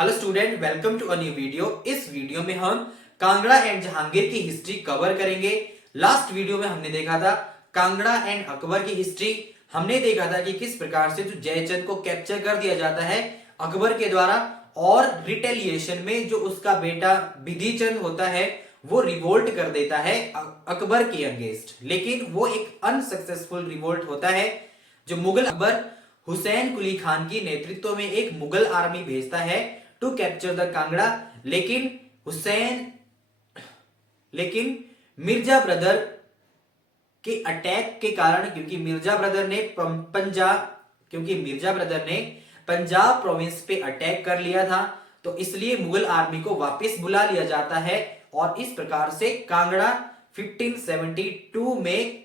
Hello student, welcome to a new video. इस video में हम कांगड़ा एंड जहांगीर की हिस्ट्री कवर करेंगे। लास्ट वीडियो में हमने देखा था कांगड़ा एंड अकबर की हिस्ट्री। हमने देखा था कि किस प्रकार से जो जयचंद को कैप्चर कर दिया जाता है अकबर के द्वारा, और रिटेलिएशन में जो उसका बेटा बिधिचंद होता है वो रिवोल्ट कर देता है अकबर के अगेंस्ट। लेकिन वो एक अनसक्सेसफुल रिवोल्ट होता है। जो मुगल अकबर हुसैन कुली खान की नेतृत्व में एक मुगल आर्मी भेजता है टू कैप्चर द कांगड़ा, लेकिन मिर्जा ब्रदर के अटैक के कारण, क्योंकि मिर्जा ब्रदर ने पंजाब प्रोविंस पे अटैक कर लिया था, तो इसलिए मुगल आर्मी को वापस बुला लिया जाता है और इस प्रकार से कांगड़ा 1572 में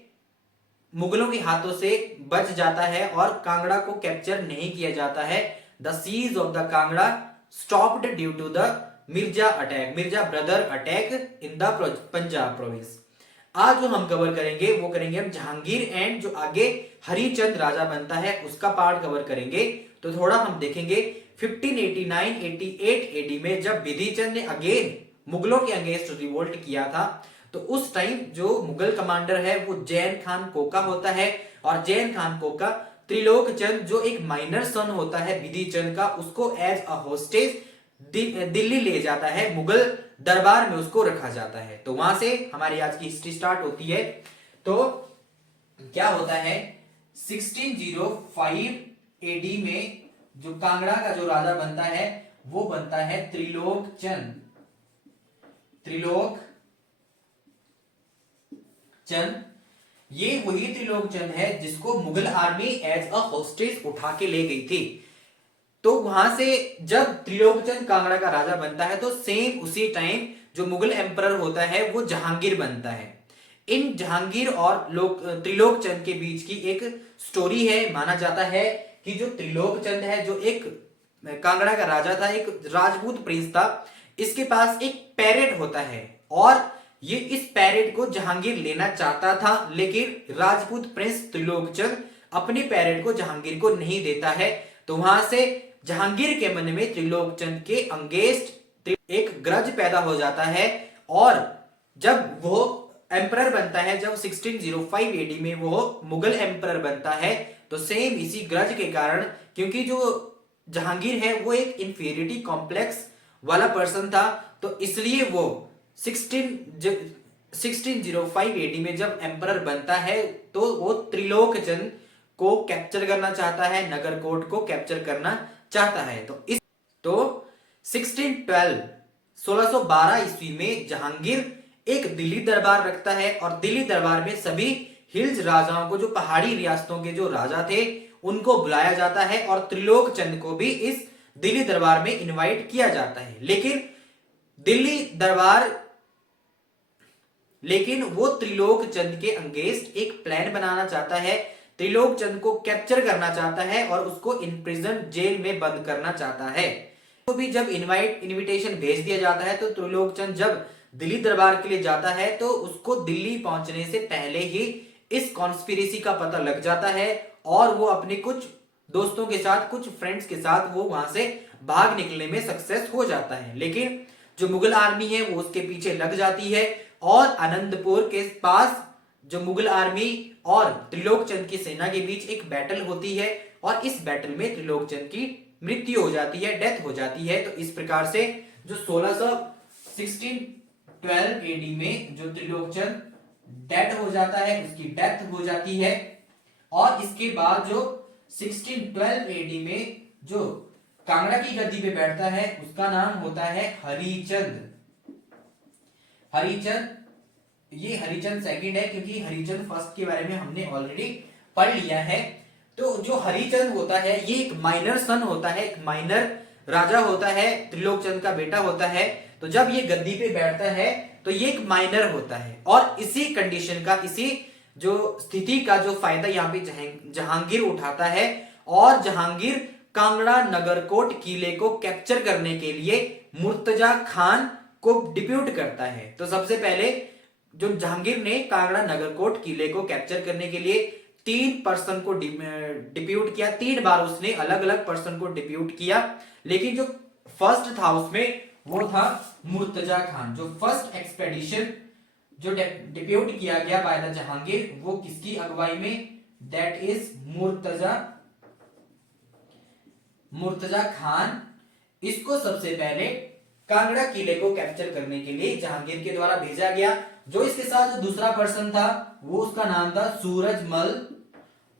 मुगलों के हाथों से बच जाता है और कांगड़ा को कैप्चर नहीं किया जाता है। The siege of the Kangra stopped due to the Mirza brother attack in the Punjab province. आज जो हम कवर करेंगे वो करेंगे हम जहांगीर एंड जो आगे हरिचंद राजा बनता है उसका पार्ट कवर करेंगे। तो थोड़ा हम देखेंगे 1589-88 एडी में जब बिधिचंद ने अगेन मुगलों के अगेंस्ट रिवोल्ट किया था, तो उस टाइम जो मुगल कमांडर है वो जैन खान कोका होता है। और जैन खान कोका त्रिलोक चंद जो एक माइनर सन होता है बिधिचंद का, उसको एज अ होस्टेज दिल्ली ले जाता है, मुगल दरबार में उसको रखा जाता है। तो वहां से हमारी आज की हिस्ट्री स्टार्ट होती है। तो क्या होता है 1605 एडी में जो कांगड़ा का जो राजा बनता है वो बनता है त्रिलोक चंद। ये वही त्रिलोक चंद है जिसको Mughal army as a hostage उठा के ले गई थी। तो वहां से जब त्रिलोकचंद कांगड़ा का राजा बनता है तो सेम उसी टाइम जो मुगल एम्परर होता है वो जहांगीर बनता है। इन जहांगीर और त्रिलोकचंद के बीच की एक स्टोरी है। माना जाता है कि जो त्रिलोकचंद है जो एक कांगड़ा का राजा था, एक राजपूत प्रिंस था, इसके पास एक पैरेट होता है और ये इस पैरेट को जहांगीर लेना चाहता था, लेकिन राजपूत प्रिंस त्रिलोकचंद अपनी पैरेट को जहांगीर को नहीं देता है। तो वहां से जहांगीर के मन में त्रिलोकचंद के अंगेंस्ट एक ग्रज पैदा हो जाता है और जब वो एम्परर बनता है, जब 1605 एडी में वो मुगल एम्परर बनता है, तो सेम इसी ग्रज के कारण, क्योंकि जो जहांगीर है वो एक इंफीरियरिटी कॉम्प्लेक्स वाला पर्सन था, तो इसलिए वो 1605 एडी में जब एम्परर बनता है तो वो त्रिलोकचंद को कैप्चर करना चाहता है, नगरकोट को कैप्चर करना चाहता है। तो 1612 ईस्वी में जहांगीर एक दिल्ली दरबार रखता है और दिल्ली दरबार में सभी हिल्स राजाओं को, जो पहाड़ी रियासतों के जो राजा थे, उनको बुलाया जाता है और त्रिलोकचंद को भी इस दिल्ली दरबार में इनवाइट किया जाता है। लेकिन वो त्रिलोकचंद के अगेंस्ट एक प्लान बनाना चाहता है, त्रिलोकचंद को कैप्चर करना चाहता है और उसको प्रिजन जेल में बंद करना चाहता है। तो भी जब इनविटेशन भेज दिया जाता है तो त्रिलोकचंद जब दिल्ली दरबार के लिए जाता है तो उसको दिल्ली पहुंचने से पहले ही इस कॉन्स्पिरेसी का पता लग जाता है और वो अपने कुछ दोस्तों के साथ, कुछ फ्रेंड्स के साथ वो वहां से भाग निकलने में सक्सेस हो जाता है। लेकिन जो मुगल आर्मी है वो उसके पीछे लग जाती है और आनंदपुर के पास जो मुगल आर्मी और त्रिलोकचंद की सेना के बीच एक बैटल होती है और इस बैटल में त्रिलोकचंद की मृत्यु हो जाती है, डेथ हो जाती है। तो इस प्रकार से जो 1612 एडी में जो त्रिलोकचंद डेड हो जाता है, उसकी डेथ हो जाती है। और इसके बाद जो 1612 एडी में जो कांगड़ा की गद्दी पे बैठता है उसका नाम होता है हरिचंद। ये हरिचंद सेकंड है, क्योंकि हरिचंद फर्स्ट के बारे में हमने ऑलरेडी पढ़ लिया है। तो जो हरिचंद होता है ये एक माइनर सन होता है, एक माइनर राजा होता है, त्रिलोकचंद का बेटा होता है। तो जब ये गद्दी पे बैठता है तो ये एक माइनर होता है और इसी कंडीशन का, इसी जो स्थिति का जो फायदा यहाँ पे जहांगीर उठाता है और जहांगीर कांगड़ा नगरकोट किले को कैप्चर करने के लिए मुर्तजा खान को डिप्यूट करता है। तो सबसे पहले जो जहांगीर ने कांगड़ा नगरकोट किले को कैप्चर करने के लिए 3 पर्सन को डिप्यूट किया, 3 बार उसने अलग अलग पर्सन को डिप्यूट किया, लेकिन जो फर्स्ट था उसमें वो था मुर्तजा खान। जो फर्स्ट एक्सपेडिशन जो डिप्यूट किया गया बाय द जहांगीर वो किसकी अगुवाई में, दैट इज मुर्तजा खान। इसको सबसे पहले कांगड़ा किले को कैप्चर करने के लिए जहांगीर के द्वारा भेजा गया। जो इसके साथ दूसरा पर्सन था वो उसका नाम था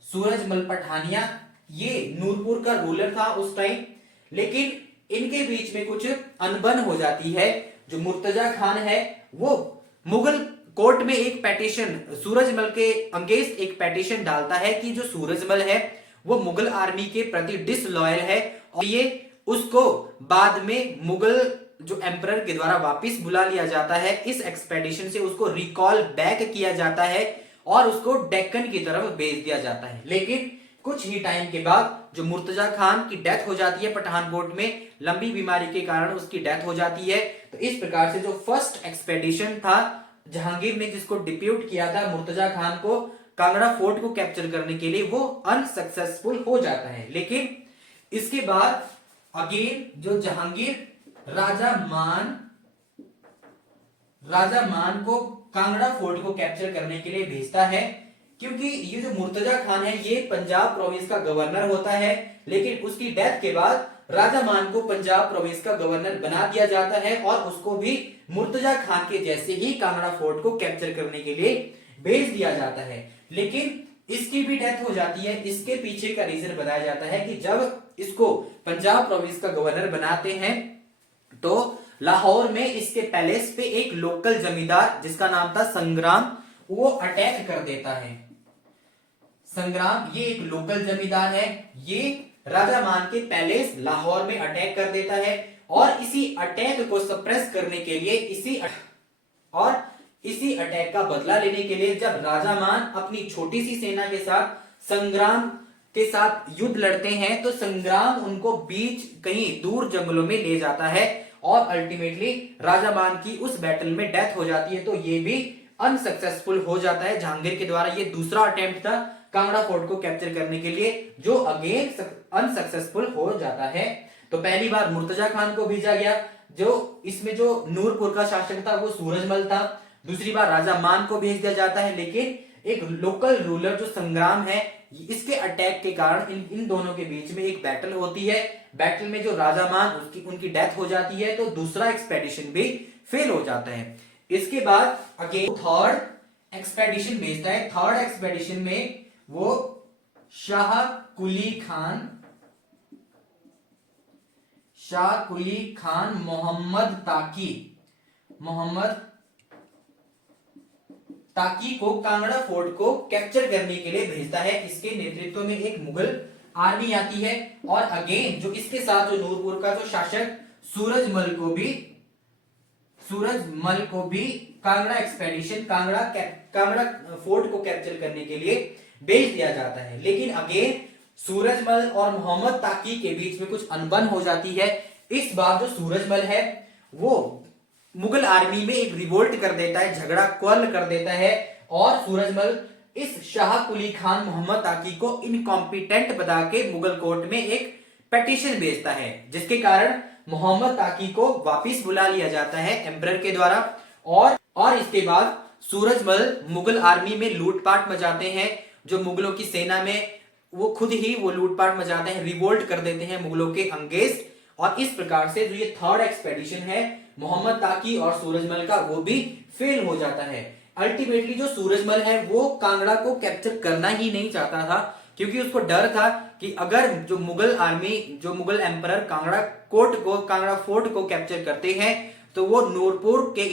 सूरजमल पठानिया। ये नूरपुर का रूलर था उस टाइम, लेकिन इनके बीच में कुछ अनबन हो जाती है। जो मुर्तजा खान है वो मुगल कोर्ट में एक पेटिशन सूरजमल के अगेंस्ट एक पेटिशन डालता है कि जो सूरजमल है वो मुगल आर्मी के प्रति डिसलॉयल है और ये उसको बाद में मुगल जो एम्परर के द्वारा वापस बुला लिया जाता है। इस एक्सपेडिशन से उसको रिकॉल बैक किया जाता है और उसको डेक्कन की तरफ भेज दिया जाता है। लेकिन कुछ ही टाइम के बाद जो मुर्तजा खान की डेथ हो जाती है पठानकोट में, लंबी बीमारी के कारण उसकी डेथ हो जाती है। तो इस प्रकार से जो फर्स्ट एक्सपेडिशन था जहांगीर ने जिसको डिप्यूट किया था मुर्तजा खान को कांगड़ा फोर्ट को कैप्चर करने के लिए, वो अनसक्सेसफुल हो जाता है। लेकिन इसके बाद अगेन जो जहांगीर राजा मान को कांगड़ा फोर्ट को कैप्चर करने के लिए भेजता है, क्योंकि ये जो मुर्तजा खान है ये पंजाब प्रोविंस का गवर्नर होता है। लेकिन उसकी डेथ के बाद राजा मान को पंजाब प्रोविंस का गवर्नर बना दिया जाता है और उसको भी मुर्तजा खान के जैसे ही कांगड़ा फोर्ट को कैप्चर करने के लिए भेज दिया जाता है। लेकिन इसकी भी डेथ हो जाती है। इसके पीछे का रीजन बताया जाता है कि जब इसको पंजाब प्रोविंस का गवर्नर बनाते हैं तो लाहौर में इसके पैलेस पे एक लोकल जमींदार जिसका नाम था संग्राम, वो अटैक कर देता है। संग्राम ये एक लोकल जमींदार है, ये राजा मान के पैलेस लाहौर में अटैक कर देता है और इसी अटैक को सप्रेस करने के लिए इसी अटैक का बदला लेने के लिए जब राजा मान अपनी छोटी सी सेना के साथ संग्राम के साथ युद्ध लड़ते हैं तो संग्राम उनको बीच कहीं दूर जंगलों में ले जाता है और अल्टीमेटली राजा मान की उस बैटल में डेथ हो जाती है। तो ये भी अनसक्सेसफुल हो जाता है जहांगीर के द्वारा। ये दूसरा अटेम्प्ट था कांगड़ा फोर्ट को कैप्चर करने के लिए जो अगेन अनसक्सेसफुल हो जाता है। तो पहली बार मुर्तजा खान को भेजा गया, जो इसमें जो नूरपुर का शासक था वो सूरजमल था। दूसरी बार राजा मान को भेज दिया जाता है, लेकिन एक लोकल रूलर जो संग्राम है इसके अटैक के कारण इन दोनों के बीच में एक बैटल होती है। बैटल में जो राजा मान उनकी डेथ हो जाती है, तो दूसरा एक्सपेडिशन भी फेल हो जाता है। इसके बाद अगेन थर्ड एक्सपेडिशन भेजता है। थर्ड एक्सपेडिशन में वो शाह कुली खान मोहम्मद ताकी को कांगड़ा फोर्ट को कैप्चर करने के लिए भेजता है। इसके नेतृत्व में एक मुगल आर्मी आती है और अगेन जो इसके साथ जो नूरपुर का जो शासक सूरजमल को भी कांगड़ा एक्सपेडिशन कांगड़ा फोर्ट को कैप्चर करने के लिए भेज दिया जाता है। लेकिन अगेन सूरजमल और मोहम्मद ताकी के बीच में कुछ अनबन हो जाती है। इस बार जो सूरजमल है वो मुगल आर्मी में एक रिवोल्ट कर देता है, झगड़ा क्वल कर देता है और सूरजमल इस शाह कुली खान मोहम्मद ताकी को इनकॉम्पिटेंट बता के मुगल कोर्ट में एक पेटिशन भेजता है, जिसके कारण मोहम्मद ताकी को वापस बुला लिया जाता है एम्परर के द्वारा। और इसके बाद सूरजमल मुगल आर्मी में लूटपाट मचाते हैं। जो मुगलों की सेना में वो खुद ही वो लूटपाट मचाते हैं, रिवोल्ट कर देते हैं मुगलों के अगेंस्ट। और इस प्रकार से जो ये थर्ड एक्सपेडिशन है मोहम्मद ताकी और सूरजमल का वो भी फेल हो जाता है। अल्टीमेटली जो सूरजमल है वो कांगड़ा को कैप्चर करना ही नहीं चाहता था, क्योंकि उसको डर था कि अगर जो मुगल एम्परर कांगड़ा फोर्ट को कैप्चर करते हैं तो वो नूरपुर के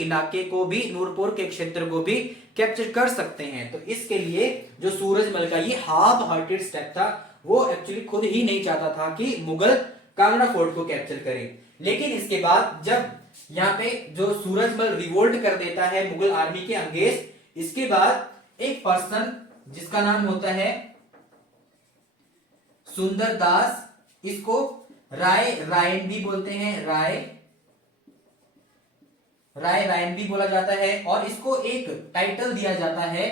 क्षेत्र को भी कैप्चर कर सकते हैं। तो इसके लिए जो सूरजमल का ये हाफ हार्टेड स्टेप था, वो एक्चुअली खुद ही नहीं चाहता था कि मुगल कांगड़ा फोर्ट को कैप्चर करें। लेकिन इसके बाद जब यहाँ पे जो सूरजमल रिवोल्ट कर देता है मुगल आर्मी के अगेंस्ट, इसके बाद एक पर्सन जिसका नाम होता है सुंदर दास, इसको रायन भी बोलते हैं, रायन भी बोला जाता है और इसको एक टाइटल दिया जाता है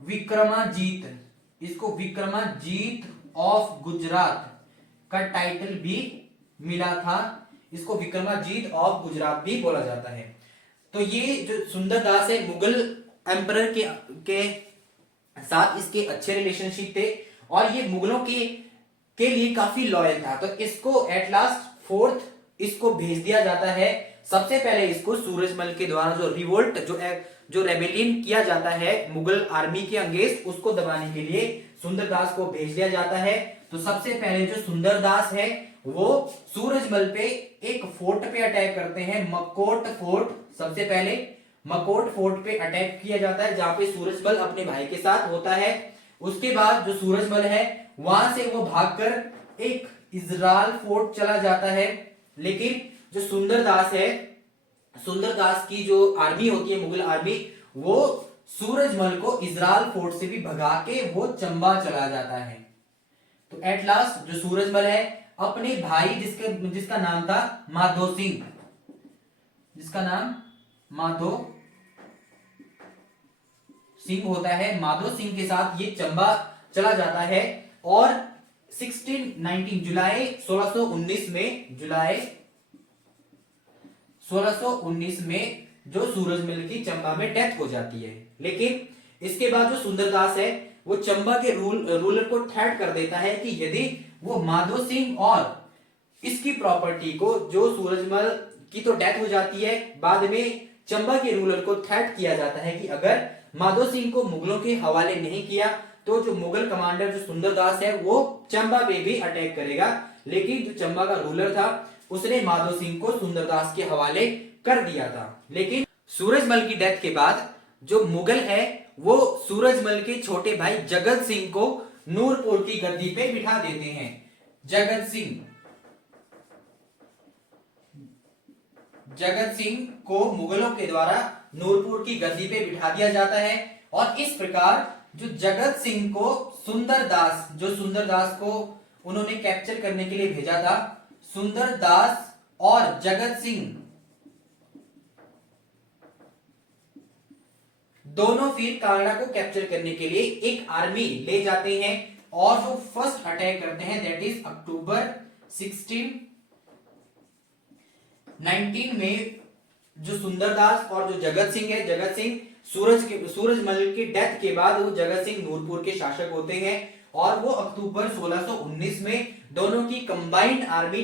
विक्रमाजीत। इसको विक्रमाजीत ऑफ गुजरात का टाइटल भी मिला था। इसको विक्रमाजीत ऑफ गुजरात भी बोला जाता है। तो ये जो सुंदरदास है मुगल एम्परर के साथ इसके अच्छे रिलेशनशिप थे और ये मुगलों के लिए काफी लॉयल था। तो इसको एट लास्ट फोर्थ इसको भेज दिया जाता है। सबसे पहले इसको सूरजमल के द्वारा जो रिवोल्ट जो रेबेलियन किया जाता है मुगल आर्मी के अगेंस्ट, उसको दबाने के लिए सुंदरदास को भेज दिया जाता है। तो सबसे पहले जो सुंदरदास है वो सूरजमल पे एक फोर्ट पे अटैक करते हैं, मकोट फोर्ट। सबसे पहले मकोट फोर्ट पे अटैक किया जाता है जहां पे सूरजमल अपने भाई के साथ होता है। उसके बाद जो सूरजमल है वहां से वो भागकर एक इजराल फोर्ट चला जाता है। लेकिन जो सुंदरदास है, सुंदरदास की जो आर्मी होती है मुगल आर्मी, वो सूरजमल को इजराल फोर्ट से भी भगा के वो चंबा चला जाता है। तो एट लास्ट जो सूरजमल है अपने भाई जिसका नाम था माधो सिंह, जिसका नाम माधो सिंह होता है, माधो सिंह के साथ ये चंबा चला जाता है। और 1619 जुलाई 1619 में जो सूरजमल की चंबा में डेथ हो जाती है। लेकिन इसके बाद जो सुंदरदास है वो चंबा के रूलर को थ्रेट कर देता है कि यदि वो माधो सिंह और इसकी प्रॉपर्टी को, जो सूरजमल की तो डेथ हो जाती है, बाद में चंबा के रूलर को थ्रेट किया जाता है कि अगर माधो सिंह को मुगलों के हवाले नहीं किया तो जो मुगल कमांडर जो सुंदरदास है वो चंबा पे भी अटैक करेगा। लेकिन जो चंबा का रूलर था उसने माधो सिंह को सुंदरदास के हवाले कर दिया था। लेकिन सूरजमल की डेथ के बाद जो मुगल है वो सूरजमल के छोटे भाई जगत सिंह को नूरपुर की गद्दी पे बिठा देते हैं। जगत सिंह को मुगलों के द्वारा नूरपुर की गद्दी पे बिठा दिया जाता है। और इस प्रकार जो जगत सिंह को सुंदरदास को उन्होंने कैप्चर करने के लिए भेजा था, सुंदरदास और जगत सिंह दोनों फिर कांगड़ा को कैप्चर करने के लिए एक आर्मी ले जाते हैं और जो फर्स्ट अटैक करते हैं दैट इज अक्टूबर 1619 में जो सुंदरदास और जो जगत सिंह है, जगत सिंह सूरजमल की डेथ के बाद वो जगत सिंह नूरपुर के शासक होते हैं और वो अक्टूबर 1619 में दोनों की कंबाइंड आर्मी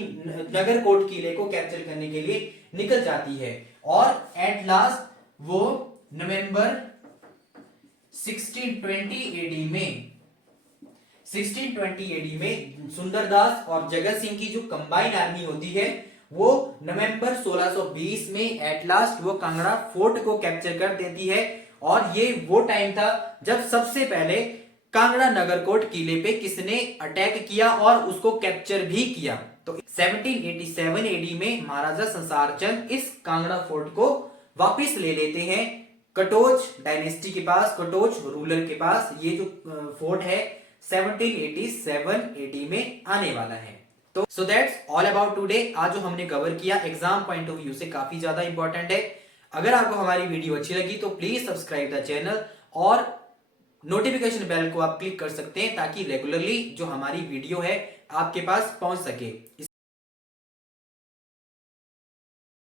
नगरकोट किले को कैप्चर करने के लिए निकल जाती है। और एट लास्ट वो नवंबर 1620 एडी में सुंदरदास और जगत सिंह की जो कंबाइंड आर्मी होती है वो नवंबर 1620 में एट लास्ट वो कांगड़ा फोर्ट को कैप्चर कर देती है। और ये वो टाइम था जब सबसे पहले कांगड़ा नगरकोट किले पे किसने अटैक किया और उसको कैप्चर भी किया। तो 1787 एडी में महाराजा संसार चंद इस कांगड़ा फोर्ट को वापस ले लेते हैं कटोच डायनेस्टी के पास, कटोच रूलर के पास। ये जो फोर्ट है 1787 एडी में आने वाला है। तो so that's all about today. आज जो हमने कवर किया एग्जाम पॉइंट ऑफ व्यू से काफी ज्यादा इंपॉर्टेंट है। अगर आपको हमारी वीडियो अच्छी लगी तो प्लीज सब्सक्राइब द चैनल और नोटिफिकेशन बेल को आप क्लिक कर सकते हैं ताकि रेगुलरली जो हमारी वीडियो है आपके पास पहुंच सके।